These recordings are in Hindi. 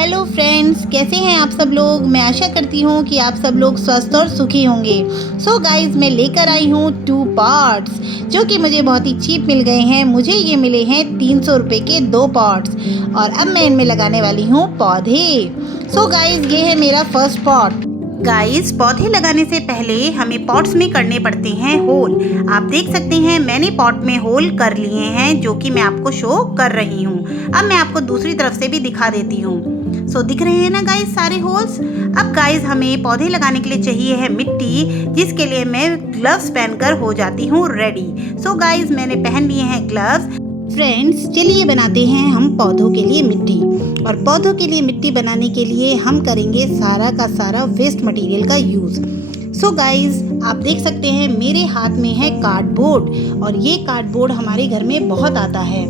हेलो फ्रेंड्स, कैसे हैं आप सब लोग। मैं आशा करती हूँ कि आप सब लोग स्वस्थ और सुखी होंगे। सो गाइस, मैं लेकर आई हूँ 2 पॉट्स जो कि मुझे बहुत ही चीप मिल गए हैं। मुझे ये मिले हैं 300 रुपये के 2 पॉट्स और अब मैं इनमें लगाने वाली हूँ पौधे। सो गाइस, ये है मेरा फर्स्ट पॉट। गाइस, पौधे लगाने से पहले हमें पॉट्स में करने पड़ते हैं होल। आप देख सकते हैं मैंने पॉट में होल कर लिए हैं, जो कि मैं आपको शो कर रही हूँ। अब मैं आपको दूसरी तरफ से भी दिखा देती हूँ। सो दिख रहे हैं ना गाइस सारे होल्स। अब गाइस, हमें पौधे लगाने के लिए चाहिए है मिट्टी, जिसके लिए मैं ग्लव्स पहनकर हो जाती हूँ रेडी। सो गाइस, मैंने पहन लिए हैं ग्लव्स। फ्रेंड्स, चलिए बनाते हैं हम पौधों के लिए मिट्टी। और पौधों के लिए मिट्टी बनाने के लिए हम करेंगे सारा का सारा वेस्ट मटेरियल का यूज़। सो गाइस, आप देख सकते हैं मेरे हाथ में है कार्डबोर्ड और ये कार्डबोर्ड हमारे घर में बहुत आता है।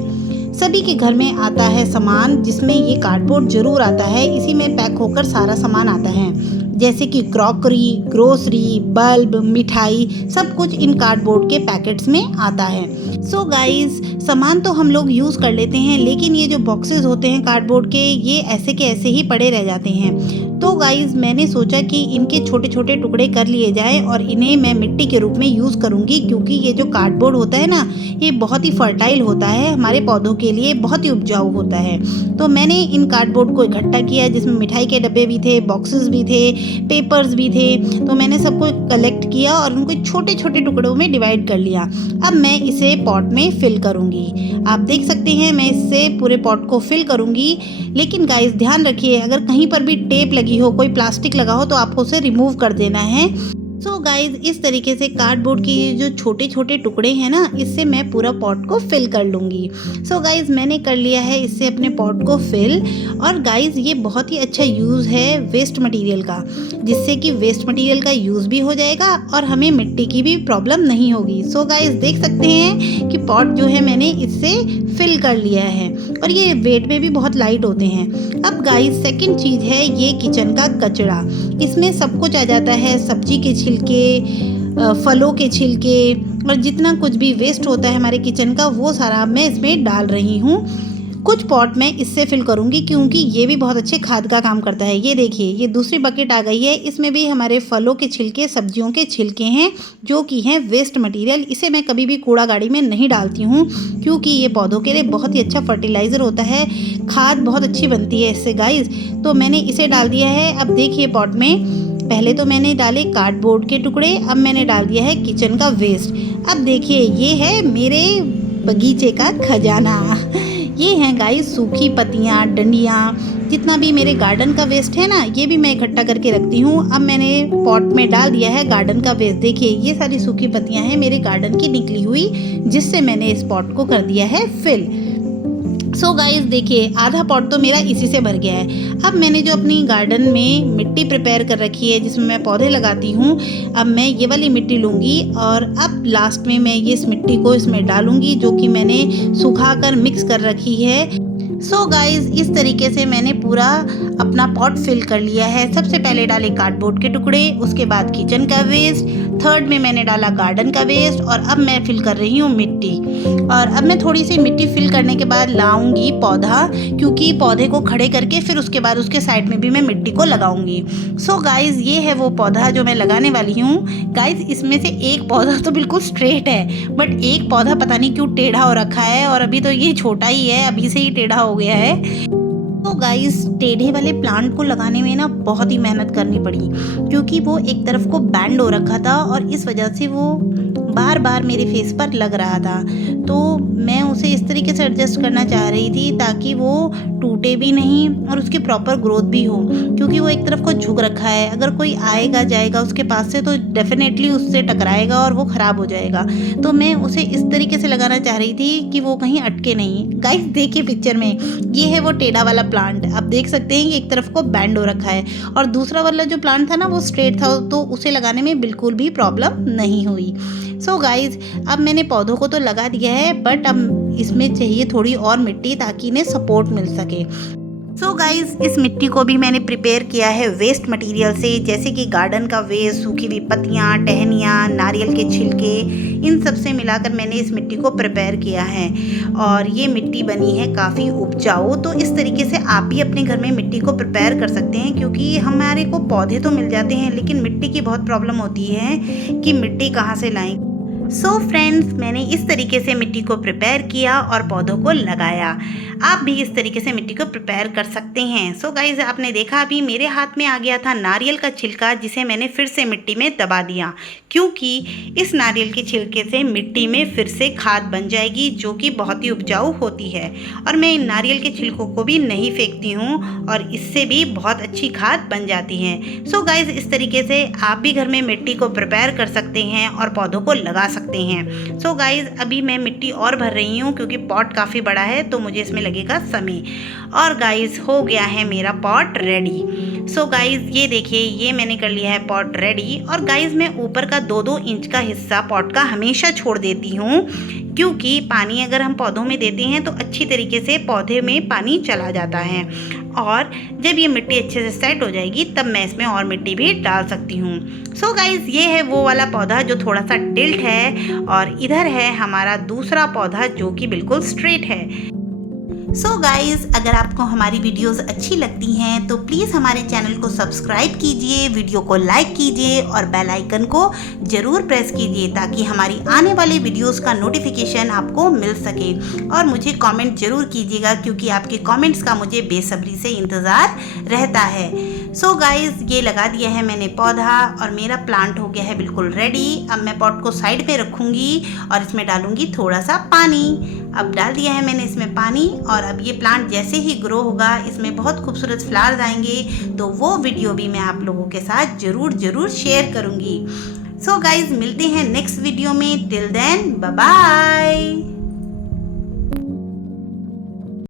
सभी के घर में आता है सामान, जिसमें ये कार्डबोर्ड ज़रूर आता है। इसी में पैक होकर सारा सामान आता है, जैसे कि क्रॉकरी, ग्रोसरी, बल्ब, मिठाई, सब कुछ इन कार्डबोर्ड के पैकेट्स में आता है। सो गाइस, सामान तो हम लोग यूज़ कर लेते हैं, लेकिन ये जो बॉक्सेस होते हैं कार्डबोर्ड के, ये ऐसे के ऐसे ही पड़े रह जाते हैं। तो गाइस, मैंने सोचा कि इनके छोटे छोटे टुकड़े कर लिए जाएं और इन्हें मैं मिट्टी के रूप में यूज़ करूंगी, क्योंकि ये जो कार्डबोर्ड होता है ना, ये बहुत ही फर्टाइल होता है, हमारे पौधों के लिए बहुत ही उपजाऊ होता है। तो मैंने इन कार्डबोर्ड को इकट्ठा किया, जिसमें मिठाई के डब्बे भी थे, बॉक्सेस भी थे, पेपर्स भी थे। तो मैंने सबको कलेक्ट किया और उनको छोटे छोटे टुकड़ों में डिवाइड कर लिया। अब मैं इसे पॉट में फिल करूंगी। आप देख सकते हैं मैं इससे पूरे पॉट को फिल करूंगी। लेकिन गाइस, ध्यान रखिए, अगर कहीं पर भी टेप लगी हो, कोई प्लास्टिक लगा हो, तो आपको उसे रिमूव कर देना है। सो गाइस, इस तरीके से कार्डबोर्ड की जो छोटे छोटे टुकड़े हैं ना, इससे मैं पूरा पॉट को फिल कर लूँगी। सो गाइस, मैंने कर लिया है इससे अपने पॉट को फिल। और गाइस, ये बहुत ही अच्छा यूज़ है वेस्ट मटेरियल का, जिससे कि वेस्ट मटेरियल का यूज़ भी हो जाएगा और हमें मिट्टी की भी प्रॉब्लम नहीं होगी। सो गाइस, देख सकते हैं कि पॉट जो है मैंने इससे फिल कर लिया है और ये वेट में भी बहुत लाइट होते हैं। अब गाइस, सेकंड चीज़ है ये किचन का कचरा। इसमें सब कुछ आ जाता है, सब्जी के छिलके, फलों के छिलके और जितना कुछ भी वेस्ट होता है हमारे किचन का, वो सारा मैं इसमें डाल रही हूँ। कुछ पॉट मैं इससे फिल करूँगी, क्योंकि ये भी बहुत अच्छे खाद का काम करता है। ये देखिए, ये दूसरी बकेट आ गई है, इसमें भी हमारे फलों के छिलके, सब्जियों के छिलके हैं, जो कि हैं वेस्ट मटेरियल। इसे मैं कभी भी कूड़ा गाड़ी में नहीं डालती हूँ, क्योंकि ये पौधों के लिए बहुत ही अच्छा फर्टिलाइज़र होता है, खाद बहुत अच्छी बनती है इससे गाइस। तो मैंने इसे डाल दिया है। अब देखिए, पॉट में पहले तो मैंने डाले कार्डबोर्ड के टुकड़े, अब मैंने डाल दिया है किचन का वेस्ट। अब देखिए, ये है मेरे बगीचे का खजाना। ये हैं गाइस सूखी पत्तियाँ, डंडियाँ, जितना भी मेरे गार्डन का वेस्ट है ना, ये भी मैं इकट्ठा करके रखती हूँ। अब मैंने पॉट में डाल दिया है गार्डन का वेस्ट। देखिए, ये सारी सूखी पत्तियाँ हैं मेरे गार्डन की निकली हुई, जिससे मैंने इस पॉट को कर दिया है फिल। सो गाइस, देखिए, आधा पॉट तो मेरा इसी से भर गया है। अब मैंने जो अपनी गार्डन में मिट्टी प्रिपेयर कर रखी है, जिसमें मैं पौधे लगाती हूँ, अब मैं ये वाली मिट्टी लूँगी और अब लास्ट में मैं ये इस मिट्टी को इसमें डालूँगी, जो कि मैंने सुखाकर मिक्स कर रखी है। सो गाइस, इस तरीके से मैंने पूरा अपना पॉट फिल कर लिया है। सबसे पहले डाले कार्डबोर्ड के टुकड़े, उसके बाद किचन का वेस्ट, थर्ड में मैंने डाला गार्डन का वेस्ट और अब मैं फिल कर रही हूँ मिट्टी। और अब मैं थोड़ी सी मिट्टी फिल करने के बाद लाऊंगी पौधा, क्योंकि पौधे को खड़े करके फिर उसके बाद उसके साइड में भी मैं मिट्टी को लगाऊंगी। सो गाइस, ये है वो पौधा जो मैं लगाने वाली हूँ। गाइस, इसमें से एक पौधा तो बिल्कुल स्ट्रेट है, बट एक पौधा पता नहीं क्यों टेढ़ा हो रखा है, और अभी तो ये छोटा ही है, अभी से ही टेढ़ा हो गया है। तो गाइस, टेढ़े वाले प्लांट को लगाने में ना बहुत ही मेहनत करनी पड़ी, क्योंकि वो एक तरफ को बैंड हो रखा था और इस वजह से वो बार बार मेरे फेस पर लग रहा था। तो मैं उसे इस तरीके से एडजस्ट करना चाह रही थी ताकि वो टूटे भी नहीं और उसकी प्रॉपर ग्रोथ भी हो, क्योंकि वो एक तरफ को झुक रखा है। अगर कोई आएगा जाएगा उसके पास से, तो डेफिनेटली उससे टकराएगा और वो ख़राब हो जाएगा। तो मैं उसे इस तरीके से लगाना चाह रही थी कि वो कहीं अटके नहीं। गाइस, देखिए पिक्चर में, ये है वो टेढ़ा वाला प्लांट। आप देख सकते हैं कि एक तरफ को बैंड हो रखा है और दूसरा वाला जो प्लांट था ना, वो स्ट्रेट था, तो उसे लगाने में बिल्कुल भी प्रॉब्लम नहीं हुई। सो गाइज, अब मैंने पौधों को तो लगा दिया है, बट अब इसमें चाहिए थोड़ी और मिट्टी, ताकि इन्हें सपोर्ट मिल सके। सो गाइज इस मिट्टी को भी मैंने प्रिपेयर किया है वेस्ट मटेरियल से, जैसे कि गार्डन का वेस्ट, सूखी हुई पत्तियाँ, टहनियाँ, नारियल के छिलके, इन सब से मिलाकर मैंने इस मिट्टी को प्रिपेयर किया है और ये मिट्टी बनी है काफ़ी उपजाऊ। तो इस तरीके से आप भी अपने घर में मिट्टी को प्रिपेयर कर सकते हैं, क्योंकि हमारे को पौधे तो मिल जाते हैं लेकिन मिट्टी की बहुत प्रॉब्लम होती है कि मिट्टी कहाँ से लाएं। सो फ्रेंड्स, मैंने इस तरीके से मिट्टी को प्रिपेयर किया और पौधों को लगाया। आप भी इस तरीके से मिट्टी को प्रिपेयर कर सकते हैं। सो गाइज, आपने देखा अभी मेरे हाथ में आ गया था नारियल का छिलका, जिसे मैंने फिर से मिट्टी में दबा दिया, क्योंकि इस नारियल के छिलके से मिट्टी में फिर से खाद बन जाएगी जो कि बहुत ही उपजाऊ होती है। और मैं इन नारियल के छिलकों को भी नहीं फेंकती हूँ और इससे भी बहुत अच्छी खाद बन जाती है। सो गाइज, इस तरीके से आप भी घर में मिट्टी को प्रिपेयर कर सकते हैं और पौधों को लगा सकते हैं। सो गाइज, अभी मैं मिट्टी और भर रही हूँ क्योंकि पॉट काफ़ी बड़ा है तो मुझे इसमें लगेगा समय। और गाइज, हो गया है मेरा पॉट रेडी। सो गाइज, ये देखिए, ये मैंने कर लिया है पॉट रेडी। और गाइज, मैं ऊपर का 2-2 इंच का हिस्सा पॉट का हमेशा छोड़ देती हूँ, क्योंकि पानी अगर हम पौधों में देते हैं तो अच्छी तरीके से पौधे में पानी चला जाता है। और जब ये मिट्टी अच्छे से सेट हो जाएगी तब मैं इसमें और मिट्टी भी डाल सकती हूँ। सो गाइज, ये है वो वाला पौधा जो थोड़ा सा टिल्ट है और इधर है हमारा दूसरा पौधा जो कि बिल्कुल स्ट्रेट है। सो गाइज़, अगर आपको हमारी वीडियोस अच्छी लगती हैं तो प्लीज़ हमारे चैनल को सब्सक्राइब कीजिए, वीडियो को लाइक कीजिए और बेल आइकन को ज़रूर प्रेस कीजिए ताकि हमारी आने वाली वीडियोस का नोटिफिकेशन आपको मिल सके। और मुझे कमेंट ज़रूर कीजिएगा, क्योंकि आपके कमेंट्स का मुझे बेसब्री से इंतज़ार रहता है। सो गाइज़, ये लगा दिया है मैंने पौधा और मेरा प्लांट हो गया है बिल्कुल रेडी। अब मैं पॉट को साइड पे रखूँगी और इसमें डालूँगी थोड़ा सा पानी। अब डाल दिया है मैंने इसमें पानी और अब ये प्लांट जैसे ही ग्रो होगा इसमें बहुत खूबसूरत फ्लावर्स आएंगे, तो वो वीडियो भी मैं आप लोगों के साथ ज़रूर शेयर करूँगी। सो गाइज़, मिलते हैं नेक्स्ट वीडियो में। Till then, bye bye.